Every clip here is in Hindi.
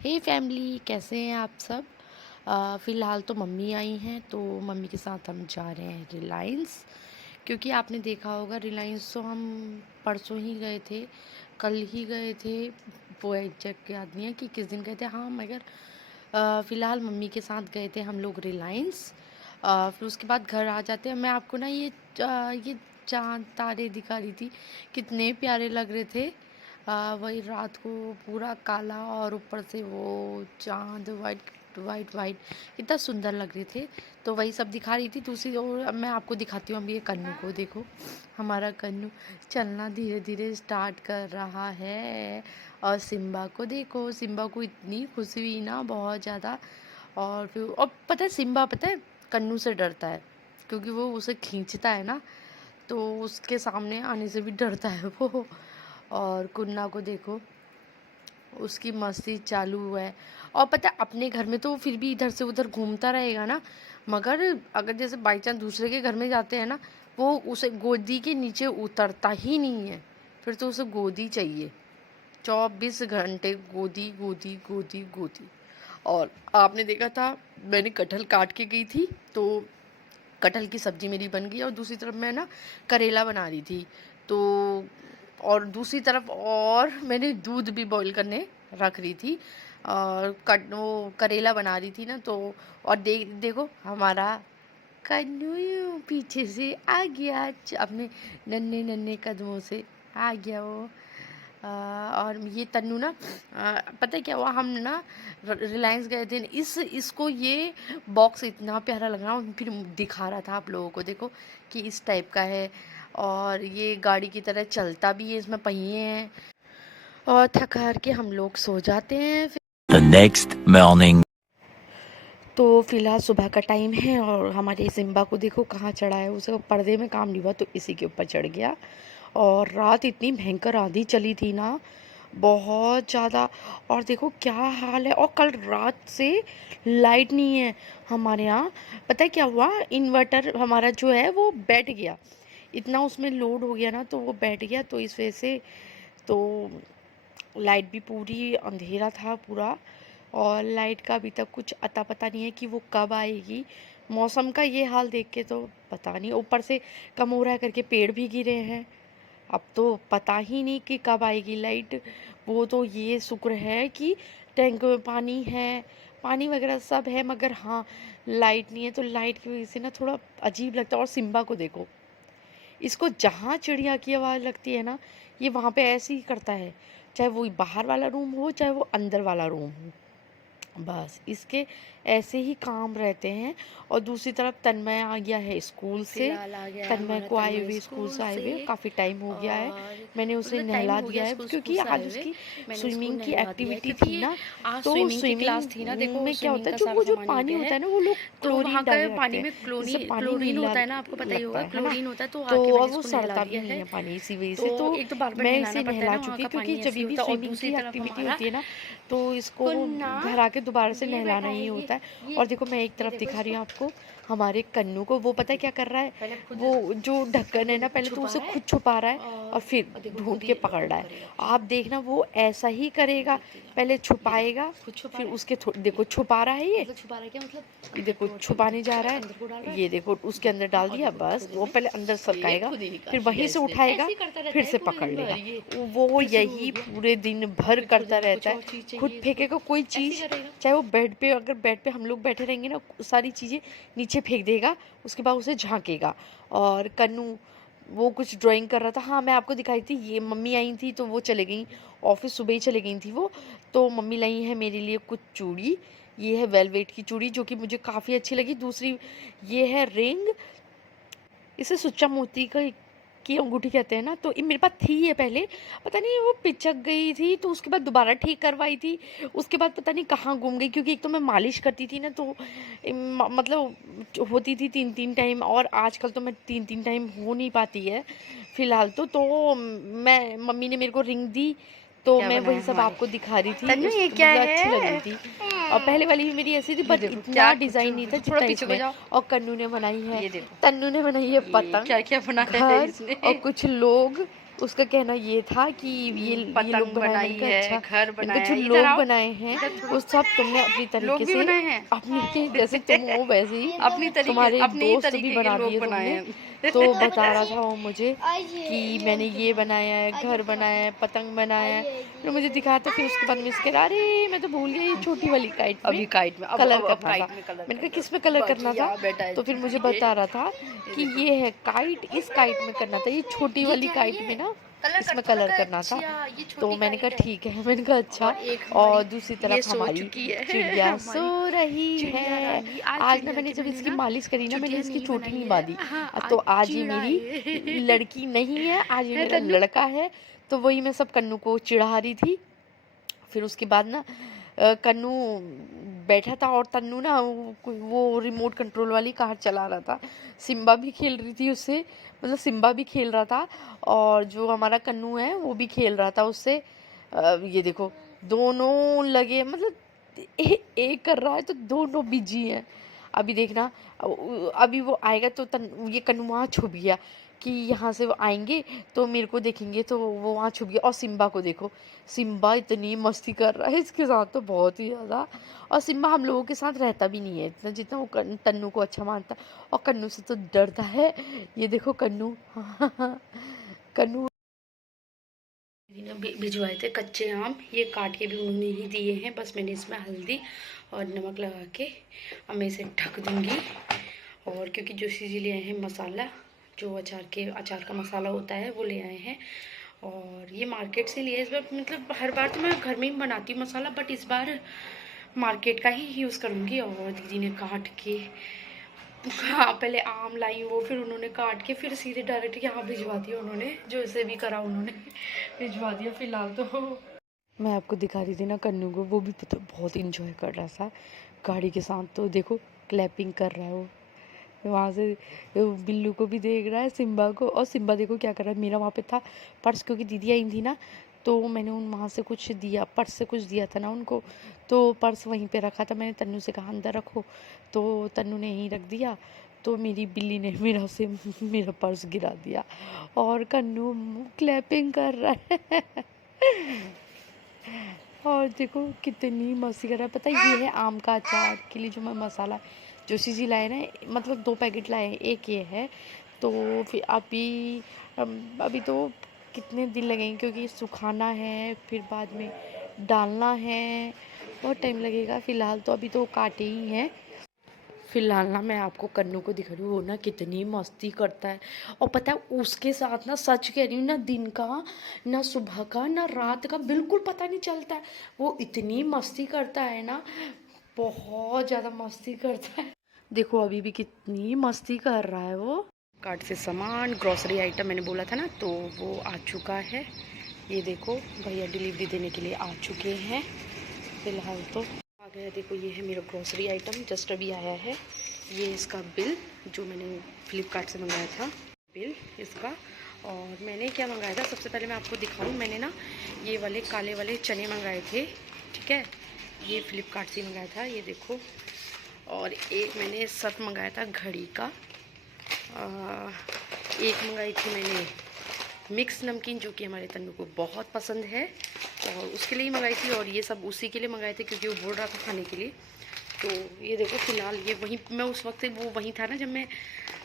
हे फैमिली, कैसे हैं आप सब। फ़िलहाल तो मम्मी आई हैं, तो मम्मी के साथ हम जा रहे हैं रिलायंस। क्योंकि आपने देखा होगा रिलायंस तो हम परसों ही गए थे, कल ही गए थे। वो एग्जैक्ट याद नहीं है कि किस दिन गए थे। हाँ, मगर फ़िलहाल मम्मी के साथ गए थे हम लोग रिलायंस। फिर उसके बाद घर आ जाते हैं। मैं आपको ना ये चाँद तारे दिखा रही थी, कितने प्यारे लग रहे थे। वही रात को पूरा काला और ऊपर से वो चाँद वाइट वाइट वाइट, कितना सुंदर लग रहे थे। तो वही सब दिखा रही थी। दूसरी ओर अब मैं आपको दिखाती हूँ। अब ये कन्नू को देखो, हमारा कन्नू चलना धीरे धीरे स्टार्ट कर रहा है। और सिम्बा को देखो, सिम्बा को इतनी खुशी हुई ना, बहुत ज़्यादा। और फिर और पता है, सिम्बा पता है कन्नू से डरता है, क्योंकि वो उसे खींचता है ना, तो उसके सामने आने से भी डरता है वो। और कुन्ना को देखो, उसकी मस्ती चालू है। और पता है अपने घर में तो वो फिर भी इधर से उधर घूमता रहेगा ना, मगर अगर जैसे बाई चांस दूसरे के घर में जाते हैं ना, वो उसे गोदी के नीचे उतरता ही नहीं है। फिर तो उसे गोदी चाहिए, 24 घंटे गोदी गोदी गोदी गोदी। और आपने देखा था, मैंने कटहल काट के गई थी, तो कटहल की सब्ज़ी मेरी बन गई और दूसरी तरफ मैं ना करेला बना रही थी। तो और दूसरी तरफ और मैंने दूध भी बॉईल करने रख रही थी, और वो करेला बना रही थी ना, तो और देखो हमारा कन्नू पीछे से आ गया, अपने नन्हे नन्हे कदमों से आ गया वो। और ये तन्नू ना, पता है क्या हुआ, हम ना रिलायंस गए थे। इसको ये बॉक्स इतना प्यारा लग रहा, फिर दिखा रहा था आप लोगों को, देखो कि इस टाइप का है। और ये गाड़ी की तरह चलता भी है, इसमें पहिए हैं। और थक हार के हम लोग सो जाते हैं। The next morning. तो फिलहाल सुबह का टाइम है और हमारे सिम्बा को देखो कहाँ चढ़ा है। उसे पर्दे में काम नहीं हुआ तो इसी के ऊपर चढ़ गया। और रात इतनी भयंकर आंधी चली थी ना, बहुत ज़्यादा। और देखो क्या हाल है। और कल रात से लाइट नहीं है हमारे यहाँ। पता है क्या हुआ, इन्वर्टर हमारा जो है वो बैठ गया, इतना उसमें लोड हो गया ना, तो वो बैठ गया। तो इस वजह से तो लाइट भी पूरी अंधेरा था पूरा। और लाइट का अभी तक कुछ अता पता नहीं है कि वो कब आएगी। मौसम का ये हाल देख के तो पता नहीं, ऊपर से कम हो रहा है करके पेड़ भी गिरे हैं। अब तो पता ही नहीं कि कब आएगी लाइट। वो तो ये शुक्र है कि टैंक में पानी है, पानी वगैरह सब है, मगर हाँ लाइट नहीं है। तो लाइट की वजह से ना थोड़ा अजीब लगता है। और सिम्बा को देखो, इसको जहाँ चिड़िया की आवाज़ लगती है ना, ये वहाँ पे ऐसे ही करता है, चाहे वो बाहर वाला रूम हो चाहे वो अंदर वाला रूम हो, बस इसके ऐसे ही काम रहते हैं। और दूसरी तरफ तन्मय आ गया है स्कूल से। फिलहाल आ गया है तन्मय हमारा को आए तन्मय हुए स्कूल स्कूल से आए से। हुए काफ़ी टाइम हो गया है। और मैंने उसे मतलब टाइम नहला हो गया दिया है, स्कूल क्योंकि से आए आज हुए। उसकी मैंने उसको स्विमिंग की नहला दिया है एक्टिविटी क्योंकि थी ये ना। आज तो स्विमिंग की क्लास थी ना। स्विमिंग देखो में क्या स्विमिंग होता है, का जो सारा वो जो सामान ये पानी गया होता है। है ना, वो लोग तो वहाँ क्लोरीन का डाले रखते पानी हैं, में जिससे पानी क्लोरीन नीला होता है ना, आपको पता ही लगता होगा है ना। क्लोरीन होता है। तो तो आके मैंने अब वो इसको नहला सड़ता भी दिया नहीं है। है पानी, इसी वजह तो से तो एक तो बार बार मैं नहलाना इसे पड़ता है नहला ना, वहाँ चुकी, का क्योंकि पानी जब ऐसे ही भी होता है। और स्विमिंग दूसरी की तरफ एक्टिविटी हमारा होती है ना, तो इसको कुन्ना घर आके दोबारा से ये नहलाना बैठा ही है। होता है। ये और देखो मैं एक ये तरफ देखो दिखा रही इसको। हूँ आपको, हमारे कन्नू को। वो पता है क्या कर रहा है, पहले खुद वो जो ढक्कन देखो है ना, पहले तो छुपा उसे रहा है। खुद छुपा रहा है और फिर और देखो ढूंढ खुद के ही पकड़ रहा ओपन है। करेगा। आप देखना वो ऐसा ही करेगा, देखते जाओ। पहले ये देखो छुपाएगा, खुद छुपा फिर रहा है। उसके देखो ये छुपा रहा है ये। मतलब छुपा रहा है क्या, मतलब ये अंदर देखो को छुपाने जा रहा है, अंदर को डाल रहा है। ये देखो उसके ये अंदर हाँ, डाल और दिया, देखो बस खुद वो इसे पहले अंदर ये सरकाएगा, खुद ही फिर निकाल लिया वहीं से इसने। उठाएगा, ऐसे ही करता रहता फिर है से पूरे पकड़ दिन भर लेगा। ये। वो फिर शुरू हो यही गया। पूरे दिन भर कुछ हो करता जाएगा, कुछ रहता है। और चीज़ खुद चाहिए इसको। फेंकेगा कोई ऐसे ही चीज़, करेगा। चाहे वो बेड पे, अगर बेड पे हम लोग बैठे रहेंगे ना, सारी चीज़ें नीचे फेंक देगा, उसके बाद उसे झांकेगा। और कन्नू वो कुछ ड्राइंग कर रहा था। हाँ, मैं आपको दिखाई थी, ये मम्मी आई थी तो वो चले गई ऑफिस, सुबह ही चले गई थी वो। तो मम्मी लाई है मेरे लिए कुछ चूड़ी। ये है वेलवेट की चूड़ी, जो कि मुझे काफ़ी अच्छी लगी। दूसरी ये है रिंग, इसे सुच्चा मोती की अंगूठी कहते हैं ना। तो ये मेरे पास थी ये पहले, पता नहीं वो पिचक गई थी, तो उसके बाद दोबारा ठीक करवाई थी। उसके बाद पता नहीं कहाँ गुम गई, क्योंकि एक तो मैं मालिश करती थी ना, तो मतलब होती थी 3-3 टाइम, और आजकल तो मैं 3-3 टाइम हो नहीं पाती है फिलहाल। तो मैं मम्मी ने मेरे को रिंग दी, तो क्या मैं बनाया वही सब हमारे आपको दिखा रही थी। तन्नू, ये क्या मतलब अच्छी लग रही है। थी। और पहले वाली भी मेरी ऐसी थी, ये पर देखो इतना क्या डिज़ाइन नहीं था थोड़ा जितना पीछे को इसमें। जाओ। और कन्नू ने बनाई है, ये देखो तन्नू ने बनाई है ये पतंग, क्या क्या बनाया है घर इसने। और कुछ लोग। उसका कहना ये था कि ये लोग पतंग बनाए। बनाई मैंने कहा है, अच्छा। घर मैंने बनाया कहा है। जो इधर लोग आओ, बनाए हैं इधर थोड़ा। वो सब तुमने अपनी लोग तरीके भी से बनाए हैं, अपनी जैसे तुम हो वैसे ही तुम्हारे एक अपने ही दोस्त भी तरीके के बना लोग दिए बनाए तुमने। हैं। तो बता रहा था वो मुझे कि मैंने ये बनाया है, घर बनाया है, पतंग बनाया है। फिर मुझे दिखाया तो फिर उसके बाद में कह रहा अरे मैं तो भूल गई, ये छोटी वाली काइट में अभी काइट में कलर अब करना था। काइट में कलर मैंने कहा कर किस में कलर बाकी करना था, यहाँ बैठा है तो फिर मुझे ये बता रहा था कि देखो। ये है काइट, इस काइट में करना था, ये छोटी वाली काइट में ना इसमें कलर करना था। तो मैंने कहा ठीक है। मैंने कहा अच्छा। और एक और हमारी दूसरी ये तरफ सो हमारी चुकी है चिड़िया हमारी सो रही चिड़िया है। रानी। आज ना चिड़िया मैंने की जब इसकी ना मालिश करी ना, मैंने चुटिया इसकी नहीं चोटी बनाई नहीं है। बांधी। हाँ, तो आज आज ये चिड़ा मेरी है। लड़की नहीं है, आज ये है मेरा तन्नू? लड़का है। तो वही मैं सब कन्नू को चिढ़ा रही थी। फिर उसके बाद ना कन्नू बैठा था और तन्नू ना वो रिमोट कंट्रोल वाली कार चला रहा था। सिम्बा भी खेल रही थी उससे, मतलब सिम्बा भी खेल रहा था और जो हमारा कन्नू है वो भी खेल रहा था उससे। ये देखो दोनों लगे, मतलब एक कर रहा है तो दोनों बिजी हैं। अभी देखना अभी वो आएगा तो ये कन्नू वहाँ छुप गया कि यहाँ से वो आएंगे तो मेरे को देखेंगे तो वो वहाँ छुप गया। और सिम्बा को देखो, सिम्बा इतनी मस्ती कर रहा है इसके साथ तो बहुत ही ज़्यादा। और सिम्बा हम लोगों के साथ रहता भी नहीं है इतना जितना वो तन्नू को अच्छा मानता है और कन्नू से तो डरता है। ये देखो कन्नू कन्नू दीदी ने भिजवाए थे कच्चे आम, ये काट के भी उन्होंने ही दिए हैं। बस मैंने इसमें हल्दी और नमक लगा के अब मैं इसे ढक दूँगी। और क्योंकि जो चीज़ें ले आए हैं मसाला, जो अचार का मसाला होता है वो ले आए हैं। और ये मार्केट से लिया इस बार, मतलब हर बार तो मैं घर में ही बनाती हूँ मसाला, बट इस बार मार्केट का ही यूज़ करूँगी। और दीदी ने काट के, हाँ पहले आम लाई वो, फिर उन्होंने काट के फिर सीधे डायरेक्ट यहाँ भिजवा दिया उन्होंने, जो इसे भी करा उन्होंने भिजवा दिया। फिलहाल तो मैं आपको दिखा रही थी ना कन्नू को, वो भी पता बहुत इंजॉय कर रहा था गाड़ी के साथ। तो देखो क्लैपिंग कर रहा है वो वहाँ से, बिल्लू को भी देख रहा है, सिम्बा को। और सिम्बा देखो क्या कर रहा है। मेरा वहाँ पे था पर्स, क्योंकि दीदी आई थी ना तो मैंने उन वहाँ से कुछ दिया, पर्स से कुछ दिया था ना उनको, तो पर्स वहीं पे रखा था। मैंने तन्नू से कहा अंदर रखो, तो तन्नू ने यहीं रख दिया। तो मेरी बिल्ली ने मेरा पर्स गिरा दिया और कन्नू क्लैपिंग कर रहा है और देखो कितनी मस्ती कर रहा है। पता है ये है आम का अचार के लिए जो मैं मसाला जो चीज़ें लाए ना, मतलब 2 पैकेट लाए हैं, एक ये है। तो फिर अभी तो कितने दिन लगेंगे क्योंकि सुखाना है, फिर बाद में डालना है, बहुत टाइम लगेगा। फ़िलहाल तो अभी तो काटे ही हैं। फ़िलहाल ना मैं आपको कन्नू को दिखा रही हूँ, वो ना कितनी मस्ती करता है। और पता है उसके साथ ना, सच कह रही हूँ, ना दिन का ना सुबह का ना रात का बिल्कुल पता नहीं चलता है। वो इतनी मस्ती करता है ना, बहुत ज़्यादा मस्ती करता है। देखो अभी भी कितनी मस्ती कर रहा है वो। कार्ट से सामान, ग्रॉसरी आइटम मैंने बोला था ना, तो वो आ चुका है। ये देखो भैया डिलीवरी देने के लिए आ चुके हैं। फ़िलहाल तो आ गया। देखो ये है मेरा ग्रॉसरी आइटम, जस्ट अभी आया है। ये इसका बिल जो मैंने फ्लिपकार्ट से मंगाया था, बिल इसका। और मैंने क्या मंगाया था, सबसे पहले मैं आपको दिखाऊं। मैंने ना ये वाले काले वाले चने मंगाए थे, ठीक है, ये फ्लिपकार्ट से मंगाया था, ये देखो। और एक मैंने सर्फ मंगाया था घड़ी का। एक मंगाई थी मैंने मिक्स नमकीन, जो कि हमारे तन्नू को बहुत पसंद है, और उसके लिए ही मंगाई थी। और ये सब उसी के लिए मंगाए थे क्योंकि वो बोल रहा था खाने के लिए। तो ये देखो फ़िलहाल ये वहीं, मैं उस वक्त वो वहीं था ना जब मैं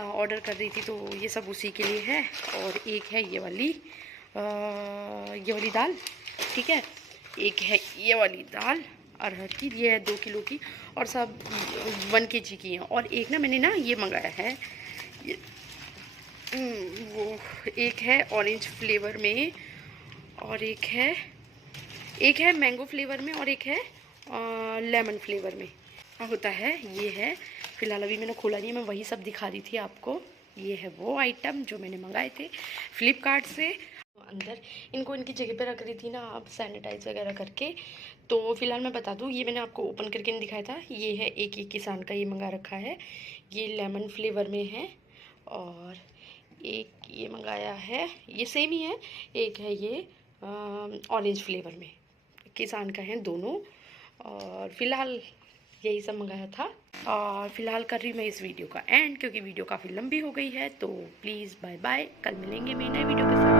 ऑर्डर कर रही थी, तो ये सब उसी के लिए है। और एक है ये वाली दाल, ठीक है, एक है ये वाली दाल अरहर की, ये है 2 किलो की, और सब 1 kg की हैं। और एक ना मैंने ना ये मंगाया है, ये वो एक है ऑरेंज फ्लेवर में, और एक है मैंगो फ्लेवर में, और एक है लेमन फ्लेवर में होता है, ये है। फ़िलहाल अभी मैंने खोला नहीं है, मैं वही सब दिखा रही थी आपको। ये है वो आइटम जो मैंने मंगाए थे फ्लिपकार्ट से। अंदर इनको इनकी जगह पे रख रही थी ना, अब सैनिटाइज वगैरह करके। तो फ़िलहाल मैं बता दूँ, ये मैंने आपको ओपन करके नहीं दिखाया था। ये है एक किसान का, ये मंगा रखा है, ये लेमन फ्लेवर में है। और एक ये मंगाया है, ये सेम ही है, एक है ये ऑरेंज फ्लेवर में, किसान का है दोनों। और फ़िलहाल यही सब मंगाया था। और फ़िलहाल कर रही मैं इस वीडियो का एंड, क्योंकि वीडियो काफ़ी लंबी हो गई है। तो प्लीज़ बाय बाय, कल मिलेंगे मेरे नए वीडियो के साथ।